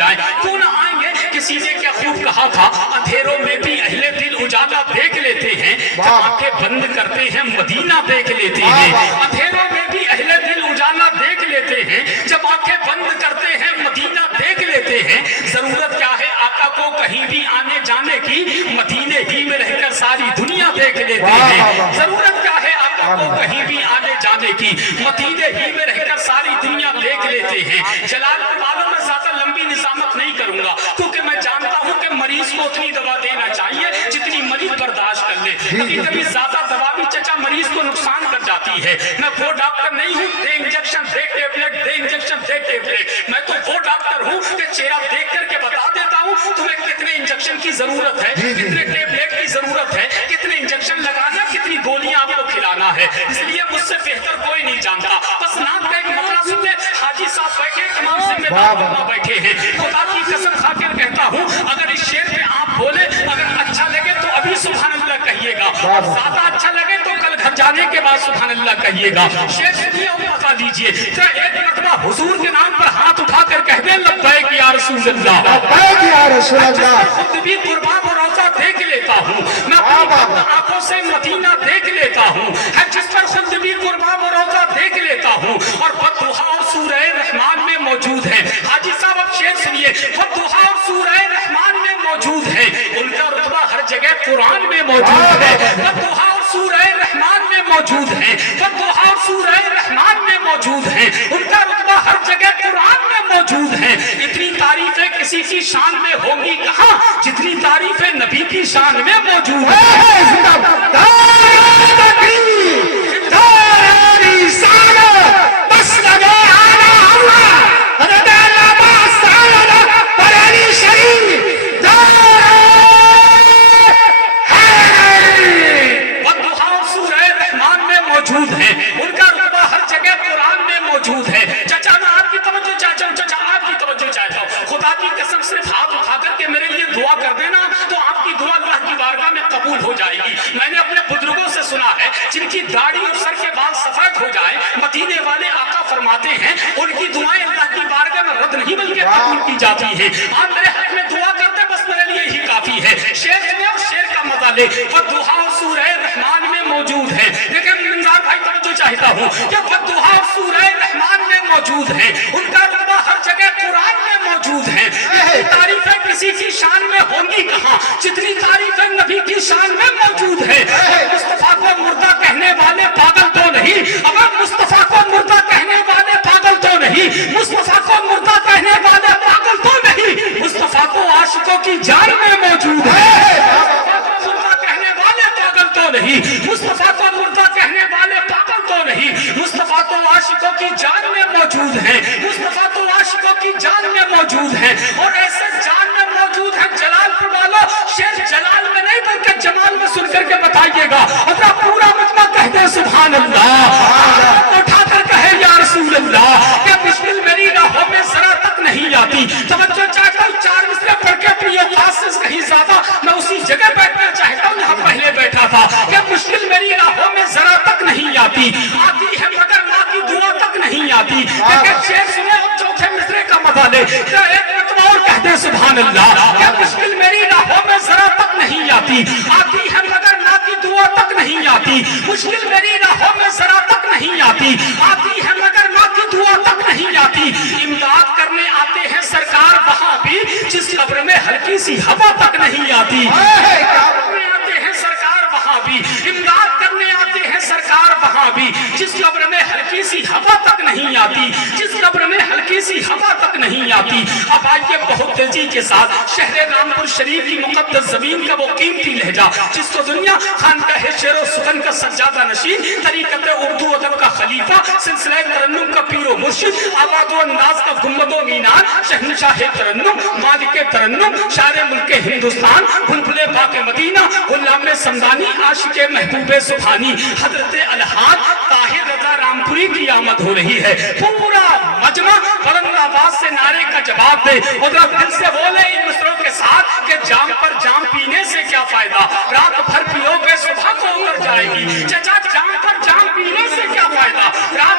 جائیں، کیوں نہ آئیں گے؟ کسی نے کیا خوب کہا تھا، اندھیروں میں بھی اہل دل اجالا دیکھ لیتے ہیں، جب آنکھیں بند کرتے ہیں مدینہ دیکھ لیتے ہیں۔ اندھیروں میں بھی اہل دل اجالا دیکھ لیتے ہیں، جب آنکھیں بند کرتے ہیں مدینہ دیکھ لیتے ہیں۔ ضرورت کیا ہے آقا کو کہیں بھی آنے جانے کی، مدینے ہی میں رہ کر ساری دنیا دیکھ لیتے ہیں۔ ضرورت کیا ہے آقا کو کہیں بھی آنے جانے کی، مدینے ہی میں رہ کر ساری دنیا دیکھ لیتے ہیں۔ جلال والوں میں زیادہ لمبی نظامت نہیں کروں گا، کیونکہ میں جانتا ہوں کہ مریض کو اتنی دوا دینا چاہیے جتنی مریض برداشت کر لے۔ کبھی کبھی زیادہ دوا بھی چچا مریض کو نقصان کر جاتی ہے۔ میں وہ ڈاکٹر نہیں ہوں دے انجیکشن دے ٹیبلٹ، دے انجیکشن دے ٹیبلٹ۔ میں تو وہ ڈاکٹر ہوں کہ چہرہ دیکھ کر کے بتا دیتا ہوں تمہیں کتنے انجیکشن کی ضرورت ہے، کتنے ٹیبلٹ کی ضرورت ہے، کتنے انجیکشن لگانا، کتنی گولیاں آپ کو کھلانا ہے۔ اس لیے مجھ سے بہتر کوئی نہیں جانتا۔ بس نام کا ایک مسئلہ سنیں، حاجی صاحب بیٹھے، تمام ذمہ دار علماء بیٹھے ہیں۔ خدا کی قسم کھا کر کہتا ہوں، اگر اس شعر پہ آپ بولے، اگر اچھا لگے تو ابھی سبحان اللہ کہیے گا، اور زیادہ اچھا لگے تو کل گھر جانے کے بعد سبحان اللہ کہیے گا۔ شعر سنیے اور بتا لیجئے، تو ایک مرتبہ حضور کے نام پر ہاتھ اٹھا کر کہہ دیں لبیک یا رسول اللہ، لبیک یا رسول اللہ۔ خود بھی قربان و روضہ دیکھ لیتا ہوں، میں اپنی آنکھوں سے مدینہ دیکھ لیتا ہوں، جس پر خود بھی قربان و روضہ دیکھ لیتا ہوں، اور والضحیٰ اور سورہ رحمان میں موجود ہے۔ حاجی صاحب اب شعر سنیے، والضحیٰ اور سورہ رحمان میں موجود ہے، ان کا رتبہ ہر جگہ قرآن میں موجود ہے۔ والضحیٰ اور سورہ رحمان میں موجود ہے، والضحیٰ اور سورہ رحمان میں موجود ہے، ان کا رتبہ ہر جگہ قرآن میں موجود ہے۔ اتنی تعریفیں کسی کی شان میں ہوں گی کہاں جتنی تعریفیں نبی کی شان میں موجود ہے۔ موجود ہے، ان کا رتبہ ہر جگہ قرآن میں موجود ہے۔ چچا میں آپ کی توجہ چاہتا ہوں، چچا آپ کی توجہ چاہتا ہوں، خدا کی قسم صرف ہاتھ اٹھا کر کے میرے لیے دعا کر دینا تو آپ کی دعا اللہ کی بارگاہ میں قبول ہو جائے گی۔ میں نے اپنے بزرگوں سے سنا ہے جن کی داڑھی اور سر کے بال سفید ہو جائیں، مدینے والے آقا فرماتے ہیں ان کی دعائیں اللہ کی بارگاہ میں رد نہیں بلکہ قبول کی جاتی ہیں۔ آپ میرے حق میں دعا کرتے بس میرے لیے ہی کافی ہے۔ شعر سنے اور شعر کا مزہ لے، والضحیٰ اور سورہ رحمان میں موجود ہے، لیکن منظار بھائی توجہ چاہتا ہوں کہ والضحیٰ اور سورہ رحمان میں موجود ہے، ان کا رتبہ ہر جگہ قرآن میں موجود ہے۔ اتنی تعریفیں کسی کی شان میں ہوں گی کہاں جتنی تعریفیں نبی کی شان میں موجود ہے۔ مصطفیٰ کو مردہ کہنے والے پاگل تو نہیں، اگر مصطفیٰ کو مردہ کہنے والے پاگل تو نہیں، مصطفیٰ کو مردہ کہنے والے پاگل تو نہیں، مصطفیٰ کو عاشقوں کی جان میں موجود ہے۔ مردہ کہنے والے پاگل تو نہیں، مصطفیٰ کو مردہ کہنے والے پاگل تو نہیں، مصطفیٰ تو عاشقوں کی جان میں موجود ہے، مصطفیٰ تو عاشقوں کی جان میں موجود ہے، اور ایسے جان میں موجود ہے جلال پر والو، شعر جلال میں نہیں بلکہ جمال میں سن کر کے بتائیے گا، اپنا پورا مجمع کہتے سبحان اللہ، اٹھا کر کہے یا رسول اللہ، کہ مشکل میری راہوں میں ذرا تک نہیں آتی۔ توجہ چاہتا ہوں، چار مصرع پڑھ کے اپنی اوقات سے کہیں زیادہ میں اسی جگہ بیٹھنا چاہتا ہوں جہاں پہلے بیٹھا تھا، کہ مشکل میری راہوں میں ذرا تک نہیں آتی ہے مگر ماں کی دعا تک نہیں آتی۔ لیکن شعر سنے اور چوتھے مصرع کا مزہ لے، ایک مرتبہ اور کہتے سبحان اللہ، کہ مشکل میری راہوں میں ذرا تک نہیں آتی ہے مگر ماں کی دعا تک نہیں آتی، مشکل میری راہوں میں ذرا تک نہیں آتی ہے مگر ماں کی دعا تک نہیں آتی۔ امداد کرنے آتے ہیں سرکار وہاں بھی جس قبر میں ہلکی سی ہوا تک نہیں آتی، آتے ہیں سرکار وہاں بھی، امداد کرنے آتے ہیں سرکار وہاں بھی جس قبر میں ہلکی سی ہوا تک نہیں آتی، جس قبر میں ہلکی سی ہوا تک نہیں آتی۔ اب آئیے بہت تیزی کے ساتھ شہر رامپور شریف کی مقدس زمین کا وہ قیمتی لہجہ جس کو دنیا خانقاہ شعر و سخن کا سجادہ نشین، طریقت اردو ادب کا خلیفہ، سلسلہ ترنم کا پیر و مرشد، آواز و انداز کا گنبد و مینار، شہنشاہ ترنم، مالک ترنم، شاعر ملک ہندوستان، بلبل باغ مدینہ، غلام سمدانی، عاشق محبوب سبحانی، حضرت الحاج طاہر رضا رامپوری کی آمد ہو رہی ہے۔ پورا مجمع بلند آواز سے نعرے کا جواب دے، ادھر دل سے بولے ان مصروں کے ساتھ کہ جام پر جام پینے سے کیا فائدہ، رات بھر پیو گے صبح کو اتر جائے گی۔ چچا جام پر جام پینے سے کیا فائدہ، رات